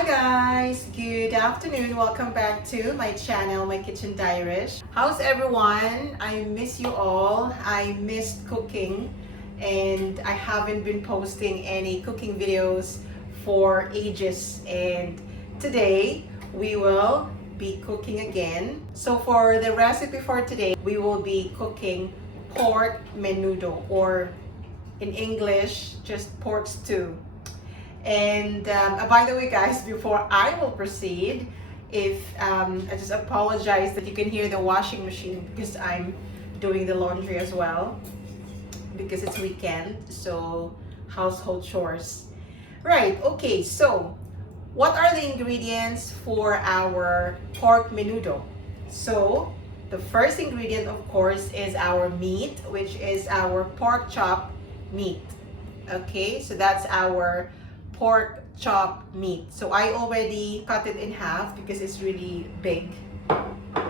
Hi guys, good afternoon. Welcome back to my channel, my kitchen diarish. How's everyone? I miss you all. I missed cooking and I haven't been posting any cooking videos for ages, and today we will be cooking again. So for the recipe for today, we will be cooking pork menudo, or in English, just pork stew. And by the way, guys, before I will proceed, if I just apologize that you can hear the washing machine because I'm doing the laundry as well because it's weekend, so household chores. Right, okay, so what are the ingredients for our pork menudo? So the first ingredient, of course, is our meat, which is our pork chop meat. Okay, so that's our pork chop meat. So I already cut it in half because it's really big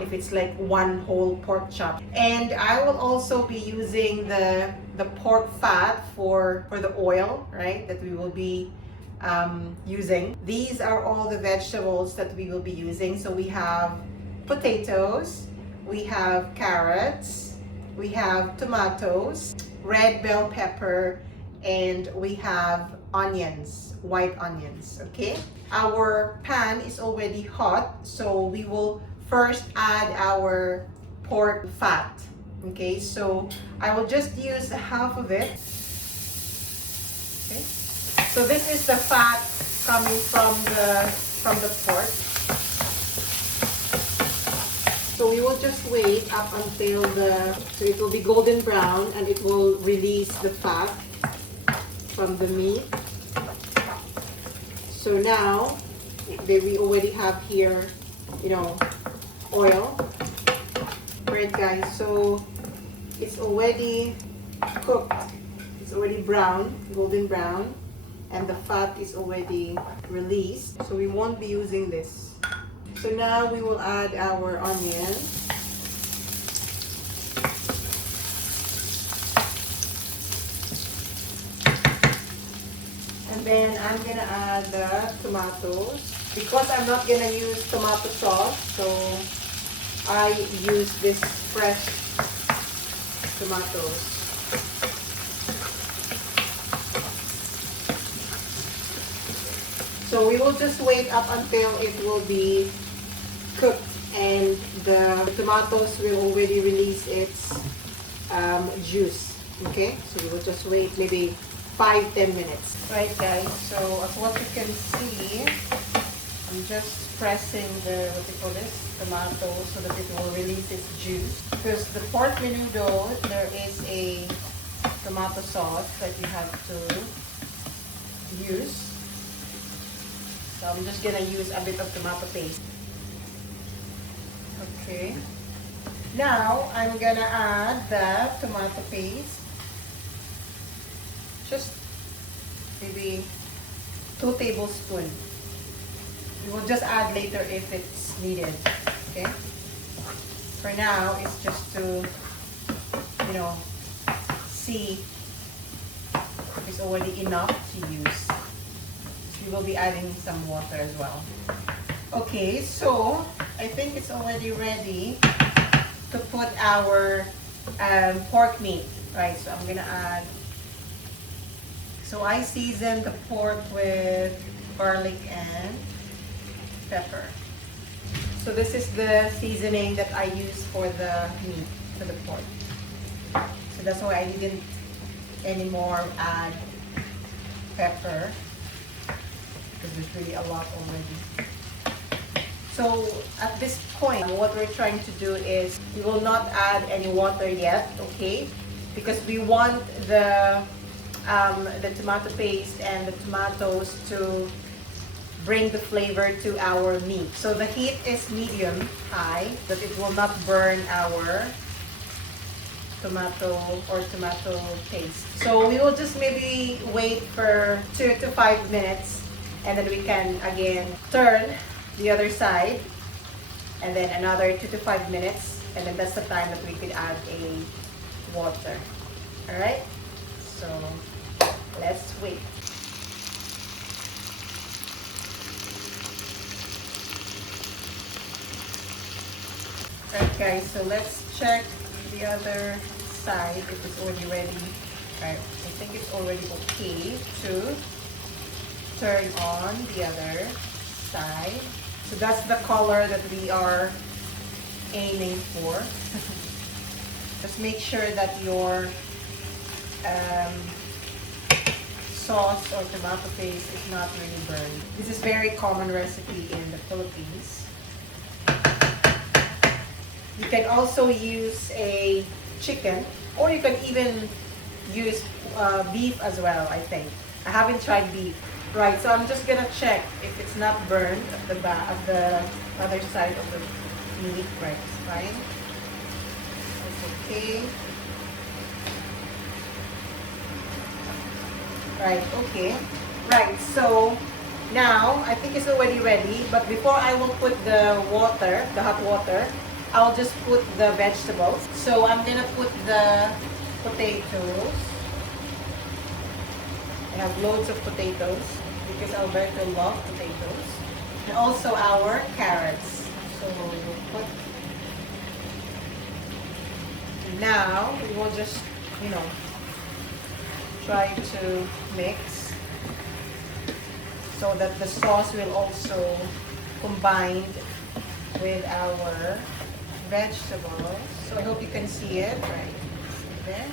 if it's like one whole pork chop. And I will also be using the pork fat for the oil, right, that we will be using. These are all the vegetables that we will be using. So we have potatoes, we have carrots, we have tomatoes, red bell pepper, and we have onions, white onions. Okay, our pan is already hot, so we will first add our pork fat. Okay, so I will just use half of it. Okay, so this is the fat coming from the pork. So we will just wait up until so it will be golden brown and it will release the fat from the meat. So now we already have here, oil. Right, guys, so it's already cooked. It's already brown, golden brown, and the fat is already released. So we won't be using this. So now we will add our onion. And then I'm gonna add the tomatoes. Because I'm not gonna use tomato sauce, so I use this fresh tomatoes. So we will just wait up until it will be cooked and the tomatoes will already release its juice. Okay, so we will just wait maybe 5-10 minutes. Right, guys, so as what you can see, I'm just pressing the, tomato so that it will release its juice. Because the pork menudo, there is a tomato sauce that you have to use. So I'm just gonna use a bit of tomato paste. Okay. Now I'm gonna add the tomato paste. Just maybe 2 tablespoons. We will just add later if it's needed. Okay. For now, it's just to, see if it's already enough to use. We will be adding some water as well. Okay, so I think it's already ready to put our pork meat. Right, so I'm gonna add. So I season the pork with garlic and pepper. So this is the seasoning that I use for the meat, for the pork. So that's why I didn't anymore add pepper, because there's really a lot already. So at this point, what we're trying to do is we will not add any water yet, okay? Because we want the tomato paste and the tomatoes to bring the flavor to our meat. So the heat is medium high, that it will not burn our tomato paste. So we will just maybe wait for 2 to 5 minutes, and then we can again turn the other side, and then another 2 to 5 minutes, and then that's the time that we could add a water. All right, so let's wait. Right guys, so let's check the other side if it's already ready. Right, I think it's already okay to turn on the other side. So that's the color that we are aiming for. Just make sure that your sauce or tomato paste is not really burned. This is very common recipe in the Philippines. You can also use a chicken, or you can even use beef as well, I think. I haven't tried beef. Right, so I'm just gonna check if it's not burned at the back of the other side of the meat. Right, it's fine. It's okay. Right, okay. Right, so now I think it's already ready, but before I will put the water, the hot water, I'll just put the vegetables. So I'm gonna put the potatoes. I have loads of potatoes because Alberto loves potatoes. And also our carrots. So we'll put. Now we will just, try to mix so that the sauce will also combine with our vegetables. So I hope you can see it, right? See there?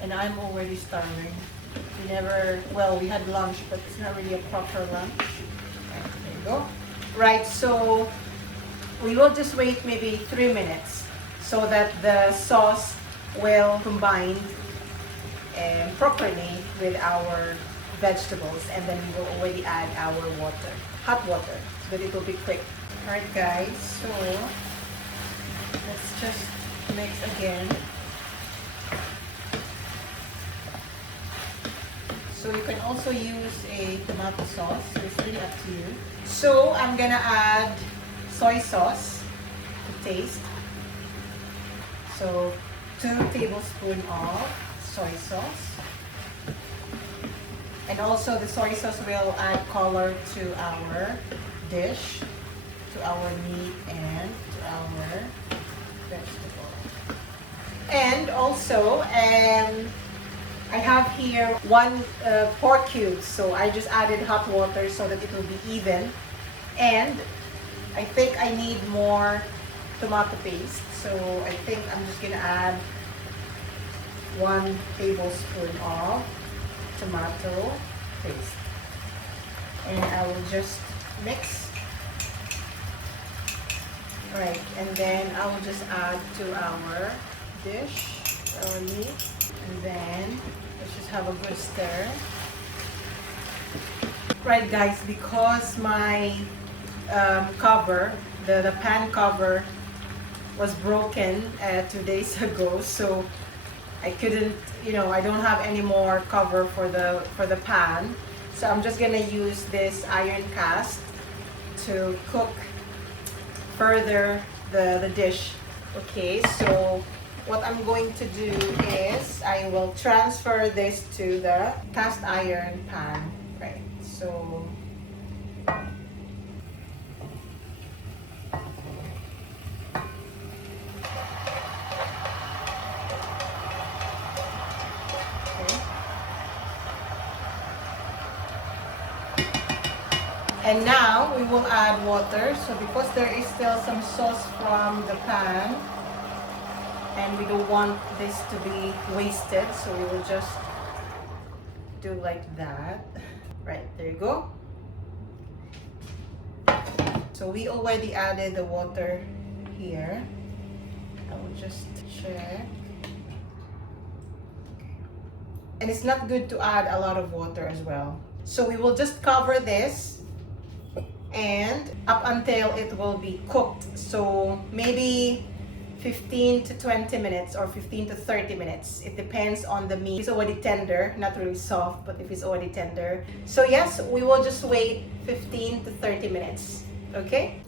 And I'm already starving. We had lunch, but it's not really a proper lunch. Right, there you go. Right, so we will just wait maybe 3 minutes so that the sauce will combine properly with our vegetables, and then we will already add our water, hot water, so that it will be quick. Alright guys, so let's just mix again. So you can also use a tomato sauce, so it's really up to you. So I'm gonna add soy sauce to taste. So 2 tablespoons of soy sauce. And also the soy sauce will add color to our dish, to our meat, and to our vegetable. And also, I have here 1 pork cube, so I just added hot water so that it will be even. And I think I need more tomato paste, so I think I'm just gonna add 1 tablespoon of tomato paste, and I will just mix. Right, and then I will just add to our dish, our meat, and then let's just have a good stir. Right guys, because my cover, the pan cover was broken 2 days ago, so I couldn't, I don't have any more cover for the pan. So I'm just gonna use this iron cast to cook further the dish. Okay, so what I'm going to do is I will transfer this to the cast iron pan. Right, so and now we will add water. So because there is still some sauce from the pan, and we don't want this to be wasted, so we will just do like that. Right, there you go. So we already added the water here. I will just check. And it's not good to add a lot of water as well. So we will just cover this and up until it will be cooked. So maybe 15 to 20 minutes or 15 to 30 minutes. It depends on the meat. If it's already tender, not really soft, but if it's already tender. So yes, we will just wait 15 to 30 minutes. Okay?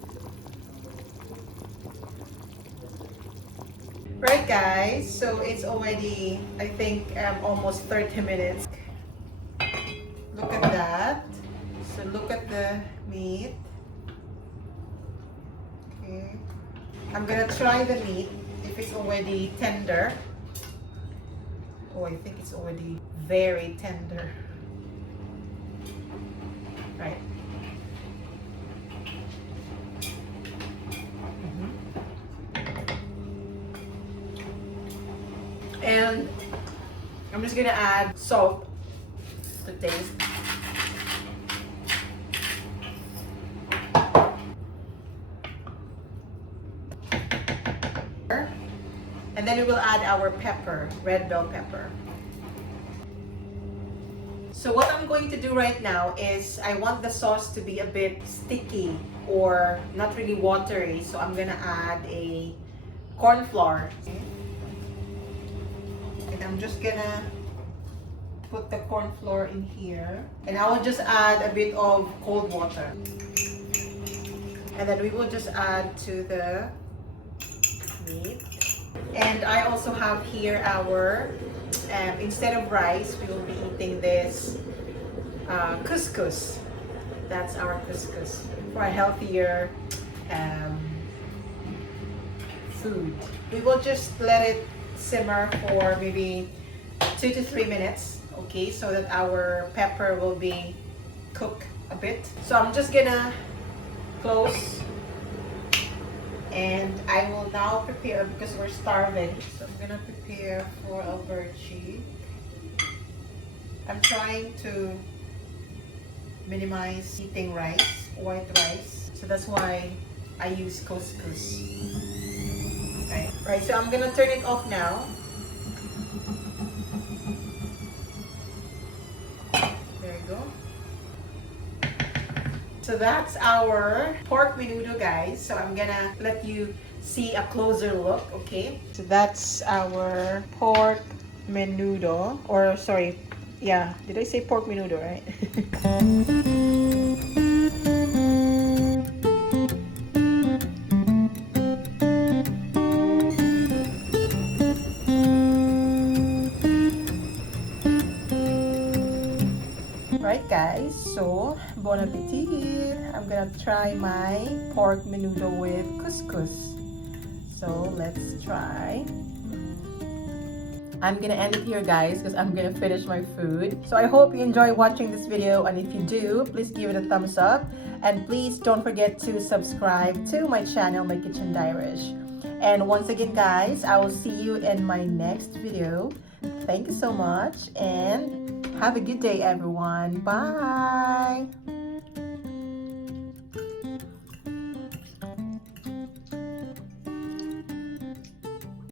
Right guys, so it's already, I think, almost 30 minutes. Look at that. So look at the meat. Okay. I'm gonna try the meat if it's already tender. Oh, I think it's already very tender. Right. And I'm just gonna add salt to taste. And then we will add our pepper, red bell pepper. So what I'm going to do right now is I want the sauce to be a bit sticky or not really watery. So I'm gonna add a corn flour. And I'm just gonna put the corn flour in here. And I will just add a bit of cold water. And then we will just add to the meat. And I also have here our, instead of rice, we will be eating this couscous. That's our couscous for a healthier food. We will just let it simmer for maybe 2 to 3 minutes, okay, so that our pepper will be cooked a bit. So I'm just gonna close. And I will now prepare, because we're starving. So I'm gonna prepare for a bird cheek. I'm trying to minimize eating rice, white rice. So that's why I use couscous. Right, so I'm gonna turn it off now. There you go. So that's our pork menudo, guys. So I'm gonna let you see a closer look, okay? So that's our pork menudo, or sorry, yeah, did I say pork menudo, right? Right, guys, so bon appetit. I'm gonna try my pork menudo with couscous. So let's try. I'm gonna end it here, guys, because I'm gonna finish my food. So I hope you enjoy watching this video, and if you do, please give it a thumbs up, and please don't forget to subscribe to my channel, My Kitchen Irish. And once again, guys, I will see you in my next video. Thank you so much, and have a good day, everyone. Bye!